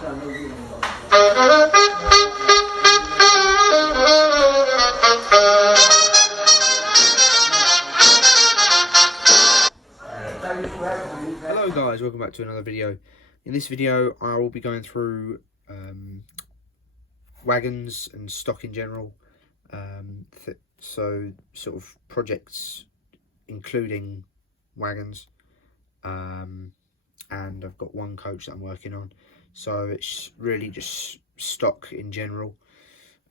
Hello guys, welcome back to another video. In this video I will be going through wagons and stock in general, so sort of projects including wagons, and I've got one coach that I'm working on, so it's really just stock in general,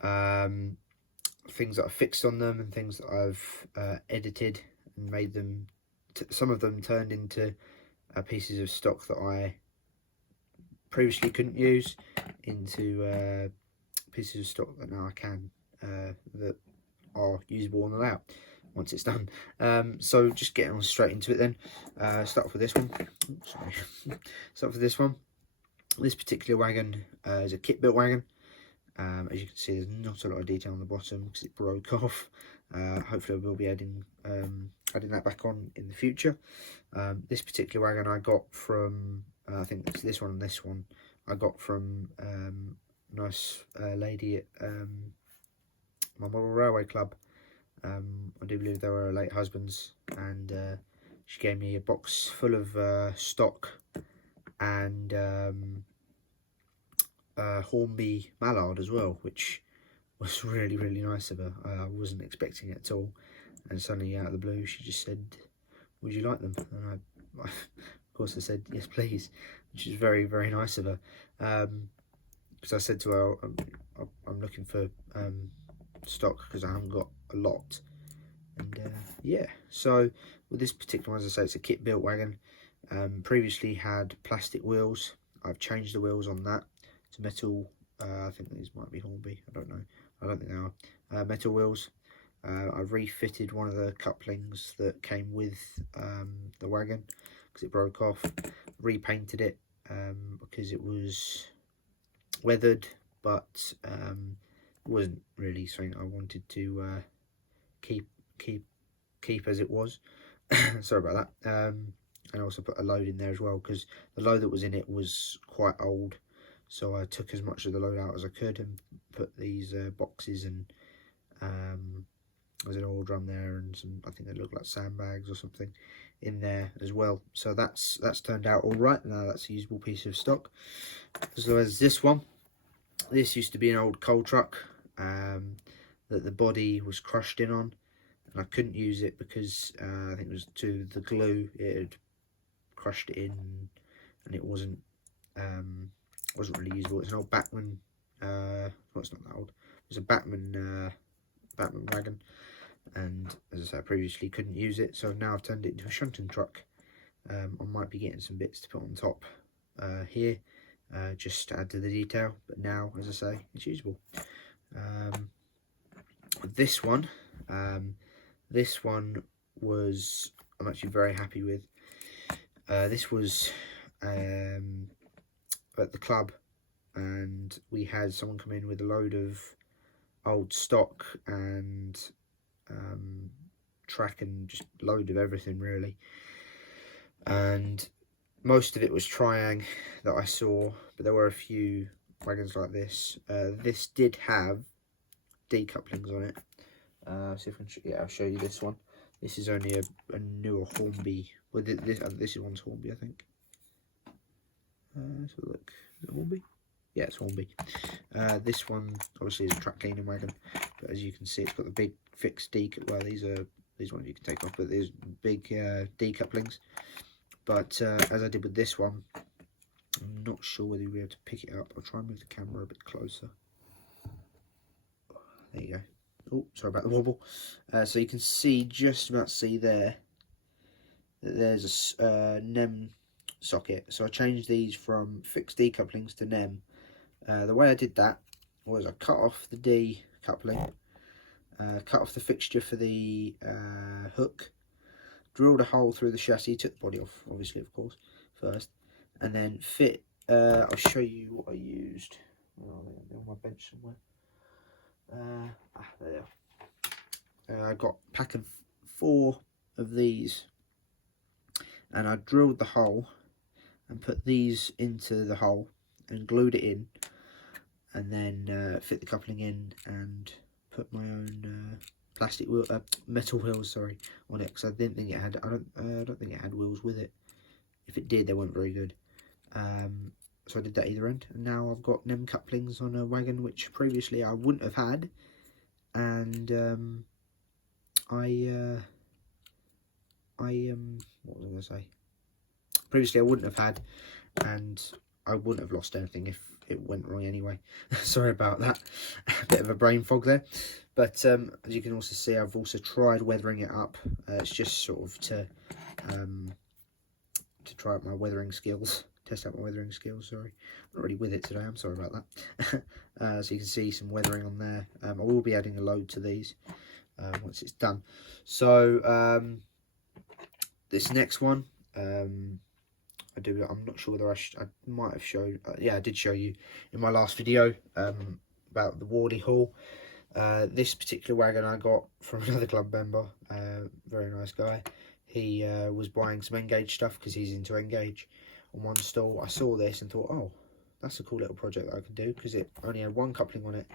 things that I've fixed on them and things that I've edited and made them, some of them turned into pieces of stock that I previously couldn't use, into pieces of stock that now I can, that are usable on the layout once it's done. So just getting on straight into it then. Start off with this one. Sorry. Start off with this one. This particular wagon is a kit built wagon. As you can see, there's not a lot of detail on the bottom because it broke off. Hopefully I will be adding that back on in the future. This particular wagon I got from, I think it's this one and this one, I got from a nice lady at my model railway club. I do believe they were her late husbands, and she gave me a box full of stock and Hornby mallard as well, which was really nice of her. I wasn't expecting it at all, and suddenly out of the blue she just said, would you like them? And I of course I said yes please, which is very nice of her, because I said to her, I'm looking for stock because I haven't got a lot. And yeah, so with this particular one, as I say, it's a kit built wagon. Previously had plastic wheels. I've changed the wheels on that to metal. I think these might be Hornby, I don't know, I don't think they are. Metal wheels. I've refitted one of the couplings that came with the wagon because it broke off. Repainted it because it was weathered, but it wasn't really something I wanted to keep as it was. Sorry about that. And also put a load in there as well, because the load that was in it was quite old, so I took as much of the load out as I could and put these boxes and there's an oil drum there and some, I think they look like sandbags or something, in there as well. So that's turned out all right. Now that's a usable piece of stock. As well as this one. This used to be an old coal truck that the body was crushed in on, and I couldn't use it because I think it was to the glue, it had crushed it in and it wasn't really usable. It's an old Batman, well, it's not that old, it's a Batman wagon, and as I said, I previously couldn't use it, so now I've turned it into a shunting truck. I might be getting some bits to put on top here, just to add to the detail, but now, as I say, it's usable. This one was, I'm actually very happy with. This was at the club, and we had someone come in with a load of old stock and track and just load of everything really, and most of it was Triang that I saw, but there were a few wagons like this. This did have decouplings on it. See if I can, yeah, I'll show you this one. This is only a newer Hornby. Well, this one's Hornby, I think. Let's have a look. Is it Hornby? Yeah, it's Hornby. This one obviously is a track cleaning wagon, but as you can see, it's got the big fixed well, these ones you can take off, but there's big decouplings. But as I did with this one, I'm not sure whether you'll be able to pick it up. I'll try and move the camera a bit closer. There you go. Oh, sorry about the wobble. So you can see, just about see there, that there's a NEM socket. So I changed these from fixed decouplings to NEM. The way I did that was I cut off the D coupling, cut off the fixture for the hook, drilled a hole through the chassis, took the body off, obviously, of course, first, and then fit, I'll show you what I used. Oh, they're on my bench somewhere. There they are. I got a pack of 4 of these, and I drilled the hole and put these into the hole, and glued it in, and then fit the coupling in and put my own plastic wheel, metal wheels, sorry, on it, because I didn't think it had. I don't think it had wheels with it. If it did, they weren't very good. So I did that either end, and now I've got NEM couplings on a wagon, which previously I wouldn't have had, and what was I going to say? Previously I wouldn't have had, and I wouldn't have lost anything if it went wrong anyway. Sorry about that. A bit of a brain fog there. But as you can also see, I've also tried weathering it up. It's just sort of to try out my weathering skills. Test out my weathering skills, sorry. I'm not really with it today, I'm sorry about that. So you can see some weathering on there. I will be adding a load to these once it's done. So this next one, I'm not sure whether I might have showed, yeah, I did show you in my last video about the Wardy haul. This particular wagon I got from another club member, very nice guy. He was buying some Engage stuff because he's into Engage on one stall. I saw this and thought, oh, that's a cool little project that I could do, because it only had one coupling on it,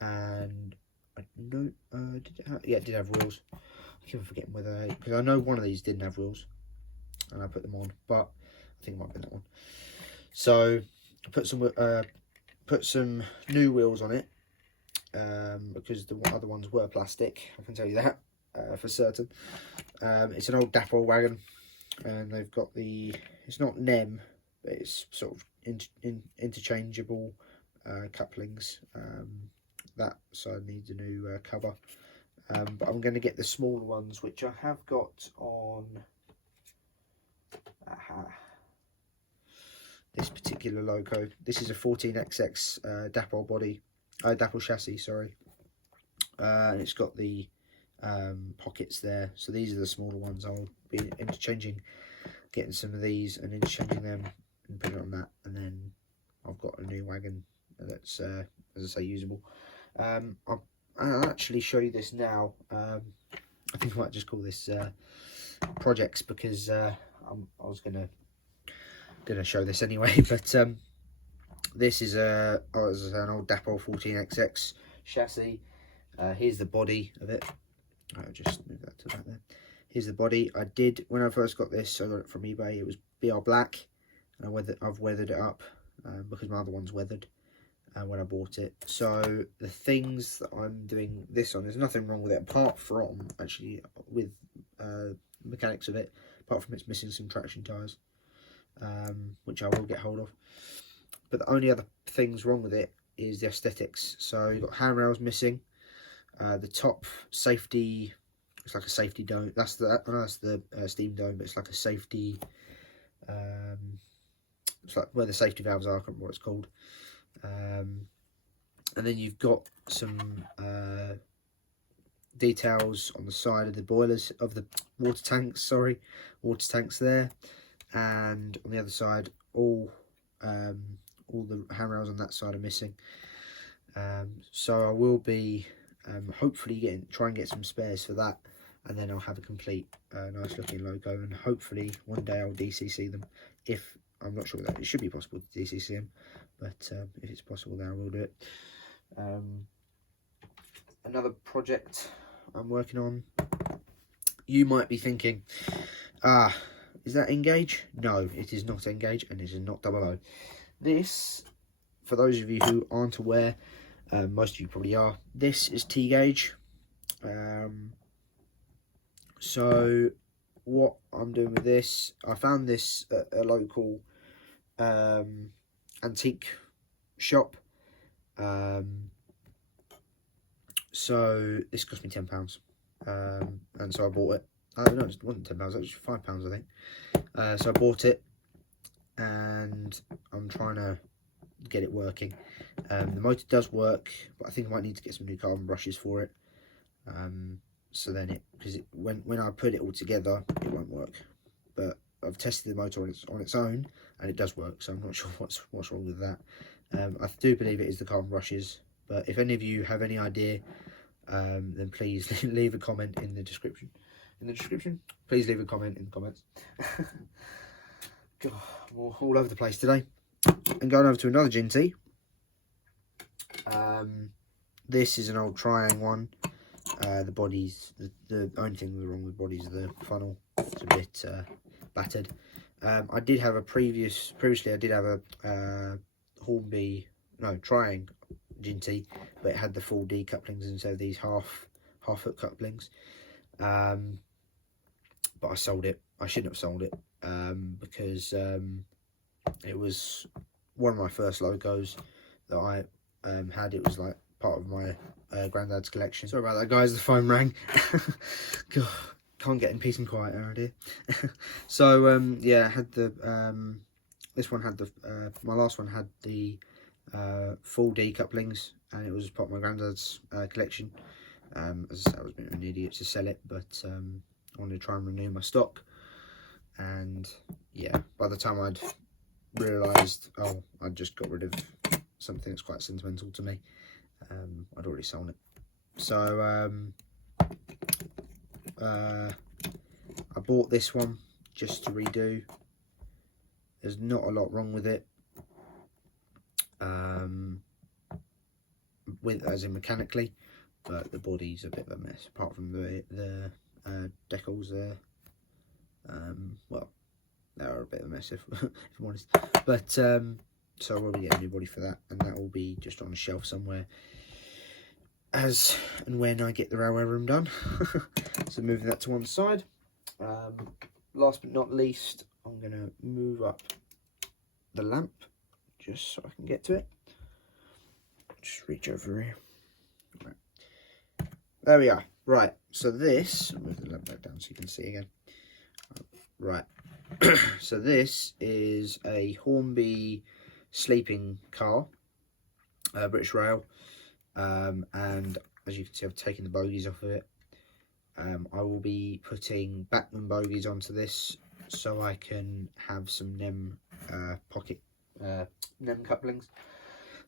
and I know, it did have wheels. I keep forgetting whether, because I know one of these didn't have wheels, and I put them on, but I think it might be that one. So I put some new wheels on it, because the other ones were plastic, I can tell you that for certain. It's an old dapple wagon, and they've got it's not NEM, but it's sort of interchangeable couplings. That side needs a new cover, but I'm going to get the smaller ones, which I have got on this particular Loco. This is a 14XX dapple body, dapple chassis, sorry, and it's got the pockets there. So these are the smaller ones. I'll be interchanging, getting some of these and interchanging them and putting it on that, and then I've got a new wagon that's as I say, usable. I'll actually show you this now. I think I might just call this projects, because I was gonna show this anyway. But this is as I say, an old dapple 14XX chassis. Here's the body of it. I'll just move that to that there. Here's the body. I did, when I first got this, I got it from eBay. It was BR black, and I've weathered it up because my other one's weathered when I bought it. So the things that I'm doing this on, there's nothing wrong with it, apart from, actually, with mechanics of it, apart from it's missing some traction tyres, which I will get hold of. But the only other things wrong with it is the aesthetics. So you've got handrails missing. The top safety, it's like a safety dome. That's the steam dome, but it's like a safety. It's like where the safety valves are. I can't remember what it's called. And then you've got some details on the side of the boilers of the water tanks. Sorry, water tanks there, and on the other side, all the handrails on that side are missing. So I will be hopefully try and get some spares for that, and then I'll have a complete nice looking Loco, and hopefully one day I'll DCC them. If I'm not sure that it should be possible to DCC them, but if it's possible, then I will do it. Another project I'm working on, you might be thinking, is that Engage? No, it is not Engage, and it is not 00. This, for those of you who aren't aware, most of you probably are, this is T-Gauge. So what I'm doing with this, I found this at a local antique shop. So this cost me £10, and so I bought it. No, it wasn't £10, it was £5, I think. So I bought it, and I'm trying to get it working. The motor does work, but I think I might need to get some new carbon brushes for it. So then when I put it all together, it won't work. But I've tested the motor on its own, and it does work. So I'm not sure what's wrong with that. I do believe it is the carbon brushes. But if any of you have any idea, then please leave a comment in the description. Please leave a comment in the comments. God, I'm all over the place today. And going over to another Ginty. This is an old Triang one. The bodies, the only thing wrong with the bodies is the funnel. It's a bit battered. I did have previously I did have a Hornby, no, Triang Ginty, but it had the full D couplings instead of these half foot couplings. But I sold it. I shouldn't have sold it because it was one of my first Locos that I had. It was like part of my granddad's collection. Sorry about that, guys, the phone rang. God, can't get in peace and quiet around here. So yeah, I had the this one had the my last one had the full D couplings, and it was part of my granddad's collection. As I said, I was being an idiot to sell it, but I wanted to try and renew my stock. And yeah, by the time I'd realised, oh, I'd just got rid of something that's quite sentimental to me, I'd already sold it. So I bought this one just to redo. There's not a lot wrong with it, as in mechanically, but the body's a bit of a mess. Apart from the decals there, well, they're a bit of a mess if I'm honest. But so I will be getting a new body for that, and that will be just on a shelf somewhere as and when I get the railway room done. So moving that to one side. Last but not least, I'm going to move up the lamp just so I can get to it. Just reach over here. Right. There we are. Right, so this, I'll move the lamp back down so you can see again. Right, so this is a Hornby sleeping car, British Rail, and as you can see, I've taken the bogies off of it. I will be putting Bachmann bogies onto this so I can have some NEM pocket NEM couplings.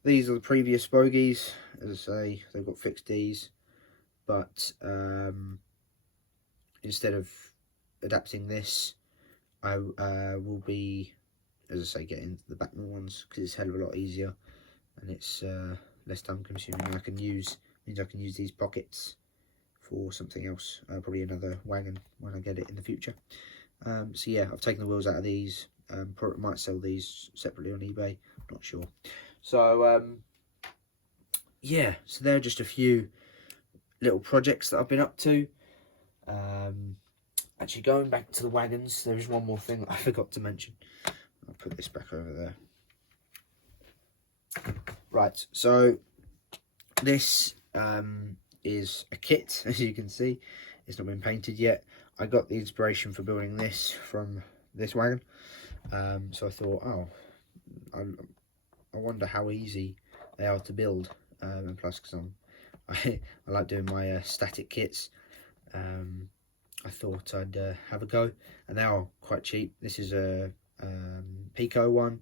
These are the previous bogies. As I say, they've got fixed Ds, but instead of adapting this, I will be, as I say, getting the Bachmann ones because it's a hell of a lot easier and it's less time consuming. Means I can use these pockets for something else, probably another wagon when I get it in the future. So yeah, I've taken the wheels out of these. Might sell these separately on eBay, not sure. So yeah, so there are just a few little projects that I've been up to. Actually, going back to the wagons, there is one more thing that I forgot to mention. I'll put this back over there. Right, so this is a kit, as you can see. It's not been painted yet. I got the inspiration for building this from this wagon. So I thought, oh, I wonder how easy they are to build. And plus, because I like doing my static kits, I thought I'd have a go. And they are quite cheap. This is a Pico one.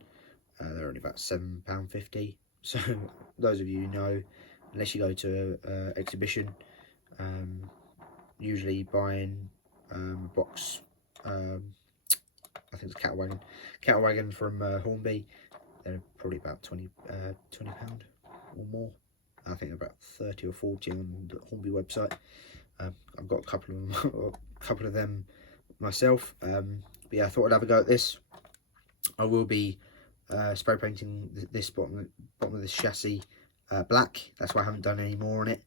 They're only about £7.50. So those of you who know, unless you go to an exhibition, usually buying a box, I think it's cattle wagon from Hornby, they're probably about £20 or more. I think about 30 or 40 on the Hornby website. I've got a couple of them myself. But yeah, I thought I'd have a go at this. I will be spray painting this bottom of this chassis black. That's why I haven't done any more on it,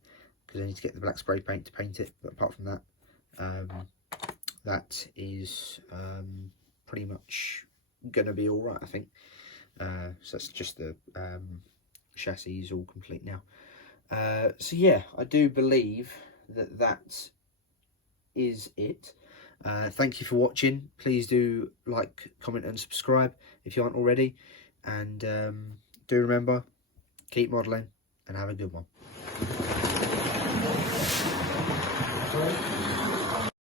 because I need to get the black spray paint to paint it. But apart from that, that is pretty much gonna be all right, I think. So that's just the chassis is all complete now. So yeah, I do believe that is it. Thank you for watching. Please do like, comment and subscribe if you aren't already, and do remember, keep modelling and have a good one.